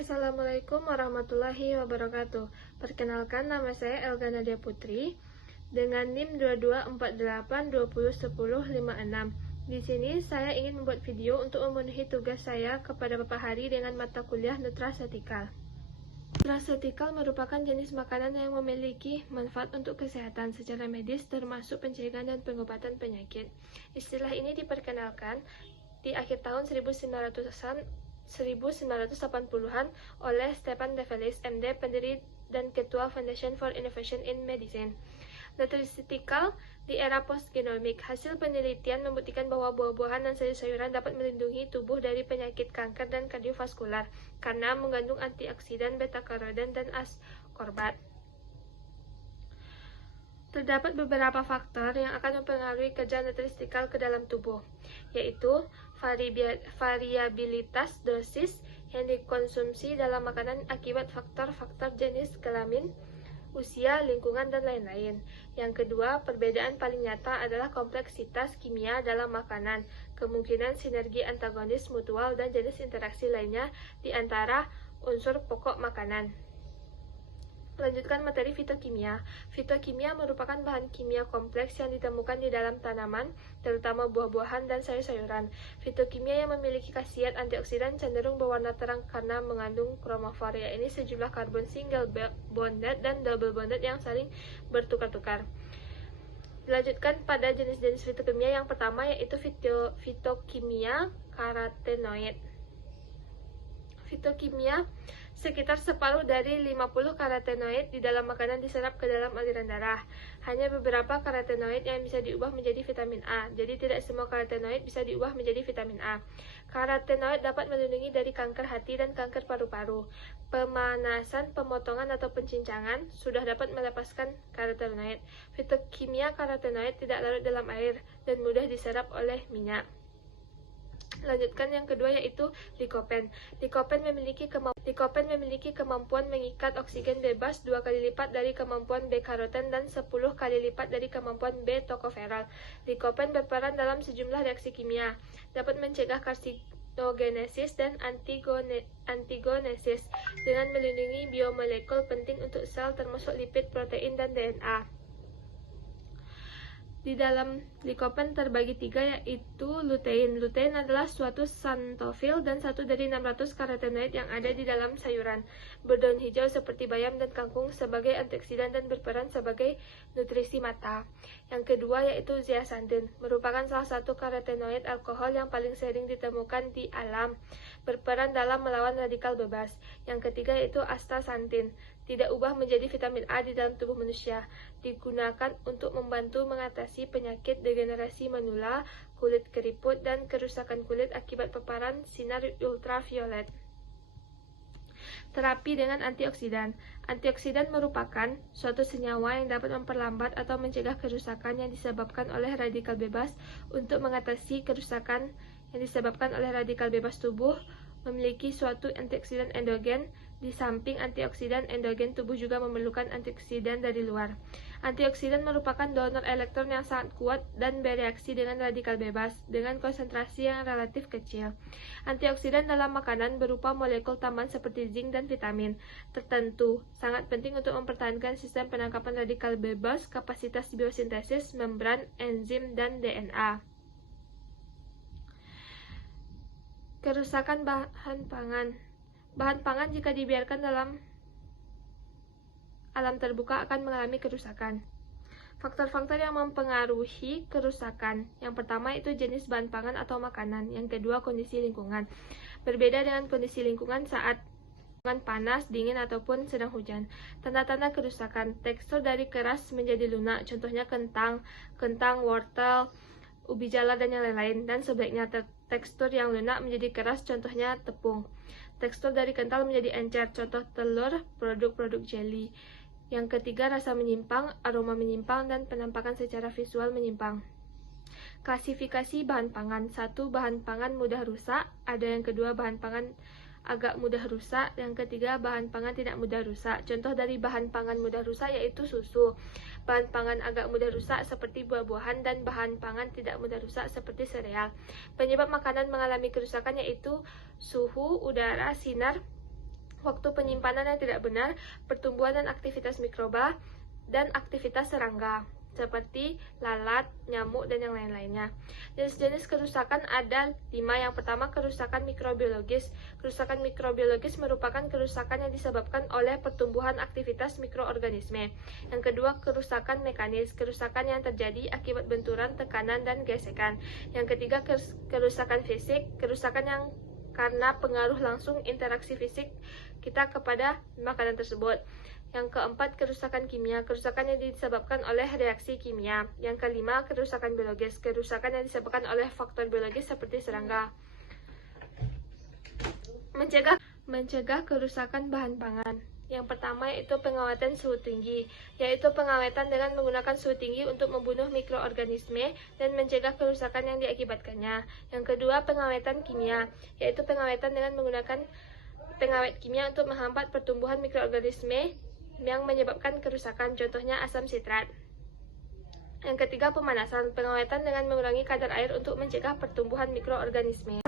Assalamualaikum warahmatullahi wabarakatuh. Perkenalkan, nama saya Elga Nadia Putri dengan NIM 2248201056. Di sini saya ingin membuat video untuk memenuhi tugas saya kepada Bapak Hari dengan mata kuliah nutrasetikal. Nutrasetikal merupakan jenis makanan yang memiliki manfaat untuk kesehatan secara medis, termasuk pencegahan dan pengobatan penyakit. Istilah ini diperkenalkan di akhir tahun 1980-an oleh Stephan Develis, MD, pendiri dan ketua Foundation for Innovation in Medicine. Nutraceutical di era post-genomik, hasil penelitian membuktikan bahwa buah-buahan dan sayur-sayuran dapat melindungi tubuh dari penyakit kanker dan kardiovaskular karena mengandung antioksidan, beta-karoten, dan ascorbat. Terdapat beberapa faktor yang akan mempengaruhi kerja nutraceutical ke dalam tubuh, yaitu variabilitas dosis yang dikonsumsi dalam makanan akibat faktor-faktor jenis kelamin, usia, lingkungan, dan lain-lain. Yang kedua, perbedaan paling nyata adalah kompleksitas kimia dalam makanan, kemungkinan sinergi antagonis mutual, dan jenis interaksi lainnya di antara unsur pokok makanan. Melanjutkan materi fitokimia. Fitokimia merupakan bahan kimia kompleks yang ditemukan di dalam tanaman, terutama buah-buahan dan sayur-sayuran. Fitokimia yang memiliki khasiat antioksidan cenderung berwarna terang karena mengandung kromofor, yaitu sejumlah karbon single bonded dan double bonded yang saling bertukar-tukar. Dilanjutkan pada jenis-jenis fitokimia yang pertama, yaitu fitokimia karotenoid. Fitokimia sekitar separuh dari 50 karotenoid di dalam makanan diserap ke dalam aliran darah. Hanya beberapa karotenoid yang bisa diubah menjadi vitamin A, jadi tidak semua karotenoid bisa diubah menjadi vitamin A. Karotenoid dapat melindungi dari kanker hati dan kanker paru-paru. Pemanasan, pemotongan, atau pencincangan sudah dapat melepaskan karotenoid. Fitokimia karotenoid tidak larut dalam air dan mudah diserap oleh minyak. Lanjutkan yang kedua, yaitu likopen. Likopen memiliki kemampuan mengikat oksigen bebas 2 kali lipat dari kemampuan B-karoten dan 10 kali lipat dari kemampuan B-tokoferol. Likopen berperan dalam sejumlah reaksi kimia, dapat mencegah karsinogenesis dan antigonesis dengan melindungi biomolekul penting untuk sel termasuk lipid, protein, dan DNA. Di dalam likopen terbagi 3, yaitu lutein. Lutein adalah suatu xanthofil dan satu dari 600 karotenoid yang ada di dalam sayuran berdaun hijau seperti bayam dan kangkung sebagai antioksidan dan berperan sebagai nutrisi mata. Yang kedua, yaitu zeaxanthin, merupakan salah satu karotenoid alkohol yang paling sering ditemukan di alam, berperan dalam melawan radikal bebas. Yang ketiga, yaitu astaxanthin, tidak ubah menjadi vitamin A di dalam tubuh manusia, digunakan untuk membantu mengatasi penyakit degenerasi manula, kulit keriput, dan kerusakan kulit akibat paparan sinar ultraviolet. Terapi dengan antioksidan. Antioksidan merupakan suatu senyawa yang dapat memperlambat atau mencegah kerusakan yang disebabkan oleh radikal bebas. Untuk mengatasi kerusakan yang disebabkan oleh radikal bebas, tubuh memiliki suatu antioksidan endogen. Di samping antioksidan endogen, tubuh juga memerlukan antioksidan dari luar. Antioksidan merupakan donor elektron yang sangat kuat dan bereaksi dengan radikal bebas dengan konsentrasi yang relatif kecil. Antioksidan dalam makanan berupa molekul tambahan seperti zinc dan vitamin tertentu sangat penting untuk mempertahankan sistem penangkapan radikal bebas, kapasitas biosintesis, membran, enzim, dan DNA. Kerusakan bahan pangan. Bahan pangan jika dibiarkan dalam alam terbuka akan mengalami kerusakan. Faktor-faktor yang mempengaruhi kerusakan. Yang pertama, itu jenis bahan pangan atau makanan. Yang kedua, kondisi lingkungan. Berbeda dengan kondisi lingkungan saat panas, dingin, ataupun sedang hujan. Tanda-tanda kerusakan. Tekstur dari keras menjadi lunak, contohnya kentang, wortel, ubi jala, dan yang lain-lain. Dan sebaliknya, tekstur yang lunak menjadi keras, contohnya tepung. Tekstur dari kental menjadi encer, contoh telur, produk-produk jelly. Yang ketiga, rasa menyimpang, aroma menyimpang, dan penampakan secara visual menyimpang. Klasifikasi bahan pangan. 1. Bahan pangan mudah rusak. Ada yang kedua, bahan pangan agak mudah rusak. Yang ketiga, bahan pangan tidak mudah rusak. Contoh dari bahan pangan mudah rusak yaitu susu. Bahan pangan agak mudah rusak seperti buah-buahan, dan bahan pangan tidak mudah rusak seperti sereal. Penyebab makanan mengalami kerusakan yaitu suhu udara, sinar, waktu penyimpanan yang tidak benar, pertumbuhan dan aktivitas mikroba, dan aktivitas serangga seperti lalat, nyamuk, dan yang lain-lainnya. Jenis-jenis kerusakan ada 5. Yang pertama, kerusakan mikrobiologis. Kerusakan mikrobiologis merupakan kerusakan yang disebabkan oleh pertumbuhan aktivitas mikroorganisme. Yang kedua, kerusakan mekanis. Kerusakan yang terjadi akibat benturan, tekanan, dan gesekan. Yang ketiga, kerusakan fisik. Kerusakan yang karena pengaruh langsung interaksi fisik kita kepada makanan tersebut. Yang keempat, kerusakan kimia. Kerusakan yang disebabkan oleh reaksi kimia. Yang kelima, kerusakan biologis. Kerusakan yang disebabkan oleh faktor biologis seperti serangga. Mencegah kerusakan bahan pangan. Yang pertama yaitu pengaweten suhu tinggi, yaitu pengawetan dengan menggunakan suhu tinggi untuk membunuh mikroorganisme dan mencegah kerusakan yang diakibatkannya. Yang kedua, pengawetan kimia, yaitu pengawetan dengan menggunakan pengawet kimia untuk menghambat pertumbuhan mikroorganisme yang menyebabkan kerusakan, contohnya asam sitrat. Yang ketiga, pemanasan, pengawetan dengan mengurangi kadar air untuk mencegah pertumbuhan mikroorganisme.